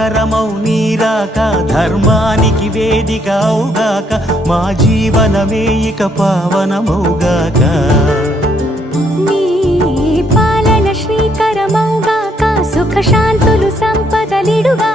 మంగళకరమౌ నీరాక ధర్మానికి వేదిక అవుగాక మా జీవనమే ఇక పావనమౌగాక నీ పాలన శ్రీకరమౌగాక సుఖ శాంతులు సంపదలిడుగా